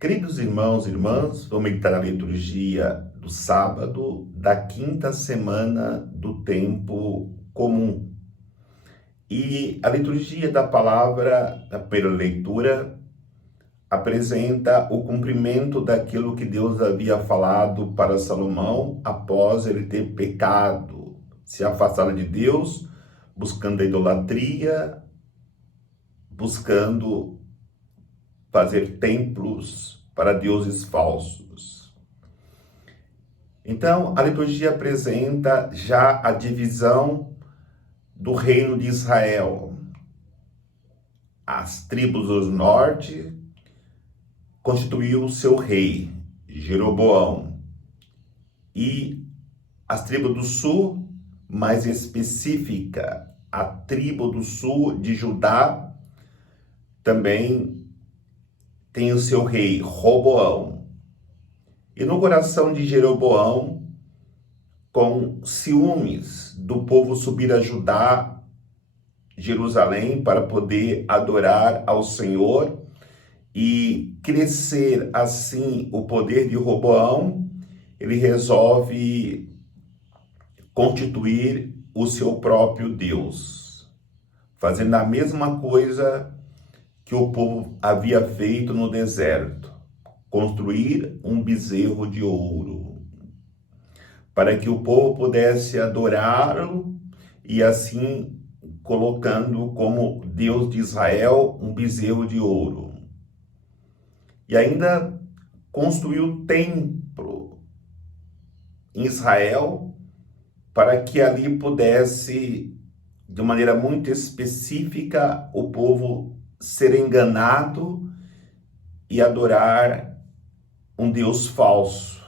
Queridos irmãos e irmãs, vamos meditar na liturgia do sábado da quinta semana do tempo comum. E a liturgia da palavra, da primeira leitura, apresenta o cumprimento daquilo que Deus havia falado para Salomão após ele ter pecado, se afastado de Deus, buscando a idolatria, buscando fazer templos para deuses falsos. Então, a liturgia apresenta já a divisão do reino de Israel. As tribos do norte constituíam o seu rei, Jeroboão. E as tribos do sul, mais específica, a tribo do sul de Judá, também tem o seu rei, Roboão. E no coração de Jeroboão, com ciúmes do povo subir a Judá, Jerusalém, para poder adorar ao Senhor e crescer assim o poder de Roboão, ele resolve constituir o seu próprio Deus, fazendo a mesma coisa que o povo havia feito no deserto, construir um bezerro de ouro, para que o povo pudesse adorá-lo e assim colocando como Deus de Israel um bezerro de ouro. E ainda construiu templo em Israel para que ali pudesse, de maneira muito específica, o povo ser enganado e adorar um Deus falso.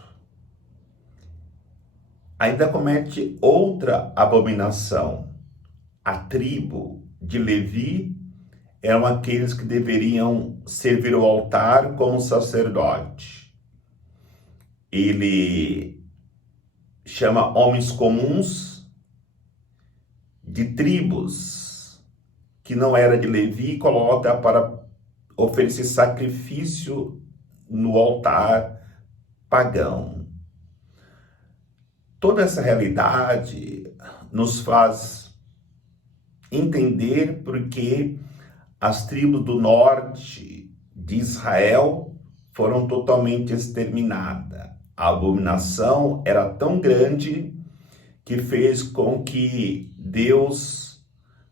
Ainda comete outra abominação. A tribo de Levi eram aqueles que deveriam servir o altar como sacerdote. Ele chama homens comuns de tribos que não era de Levi, coloca para oferecer sacrifício no altar pagão. Toda essa realidade nos faz entender porque as tribos do norte de Israel foram totalmente exterminadas. A abominação era tão grande que fez com que Deus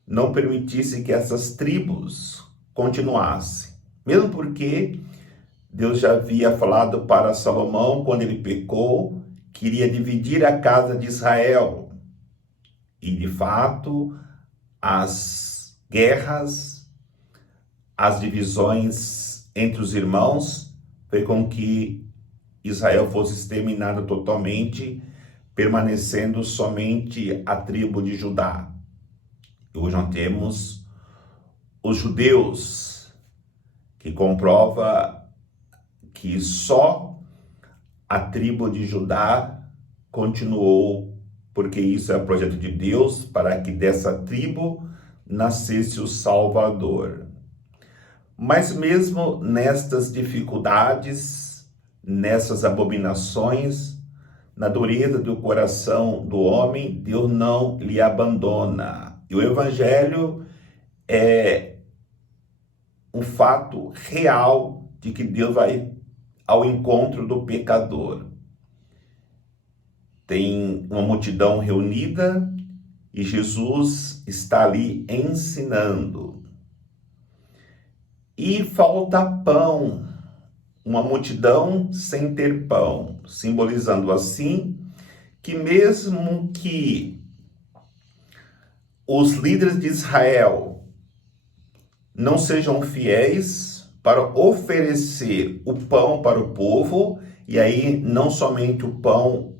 não permitisse que essas tribos continuassem. Mesmo porque Deus já havia falado para Salomão, quando ele pecou, que iria dividir a casa de Israel. E, de fato, as guerras, as divisões entre os irmãos, fez com que Israel fosse exterminado totalmente, permanecendo somente a tribo de Judá. Hoje nós temos os judeus, que comprova que só a tribo de Judá continuou, porque isso é projeto de Deus, para que dessa tribo nascesse o Salvador. Mas mesmo nestas dificuldades, nessas abominações, na dureza do coração do homem, Deus não lhe abandona. E o Evangelho é um fato real de que Deus vai ao encontro do pecador. Tem uma multidão reunida e Jesus está ali ensinando. E falta pão, uma multidão sem ter pão, simbolizando assim que mesmo que os líderes de Israel não sejam fiéis para oferecer o pão para o povo, e aí não somente o pão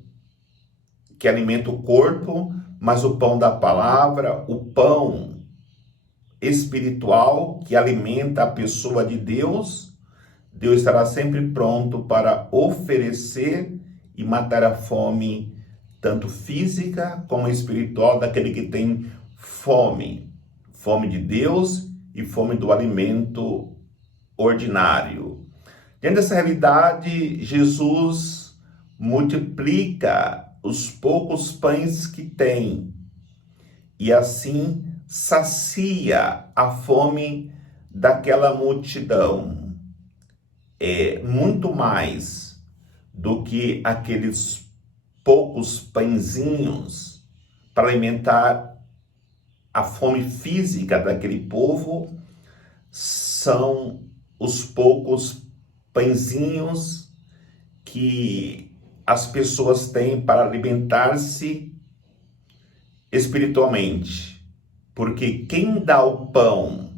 que alimenta o corpo, mas o pão da palavra, o pão espiritual que alimenta a pessoa de Deus, Deus estará sempre pronto para oferecer e matar a fome, tanto física como espiritual, daquele que tem fome de Deus e fome do alimento ordinário. Diante dessa realidade, Jesus multiplica os poucos pães que tem e assim sacia a fome daquela multidão. É muito mais do que aqueles poucos pãezinhos para alimentar a fome física daquele povo, são os poucos pãezinhos que as pessoas têm para alimentar-se espiritualmente. Porque quem dá o pão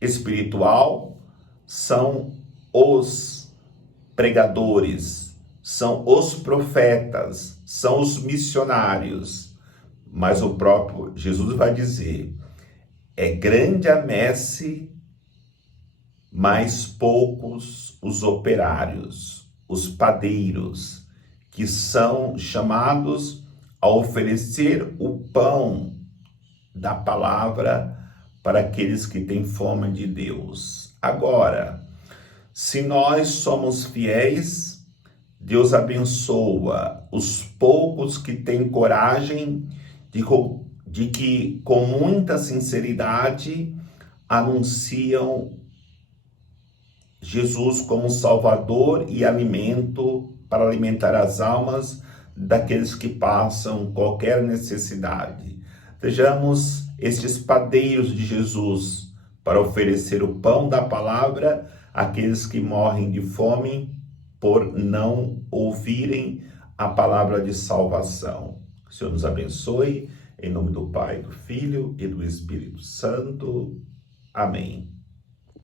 espiritual são os pregadores, são os profetas, são os missionários. Mas o próprio Jesus vai dizer: é grande a messe, mas poucos os operários, os padeiros, que são chamados a oferecer o pão da palavra para aqueles que têm fome de Deus. Agora, se nós somos fiéis, Deus abençoa os poucos que têm coragem de que, com muita sinceridade, anunciam Jesus como Salvador e alimento para alimentar as almas daqueles que passam qualquer necessidade. Sejamos estes padeiros de Jesus para oferecer o pão da palavra àqueles que morrem de fome por não ouvirem a palavra de salvação. Que o Senhor nos abençoe, em nome do Pai, do Filho e do Espírito Santo. Amém.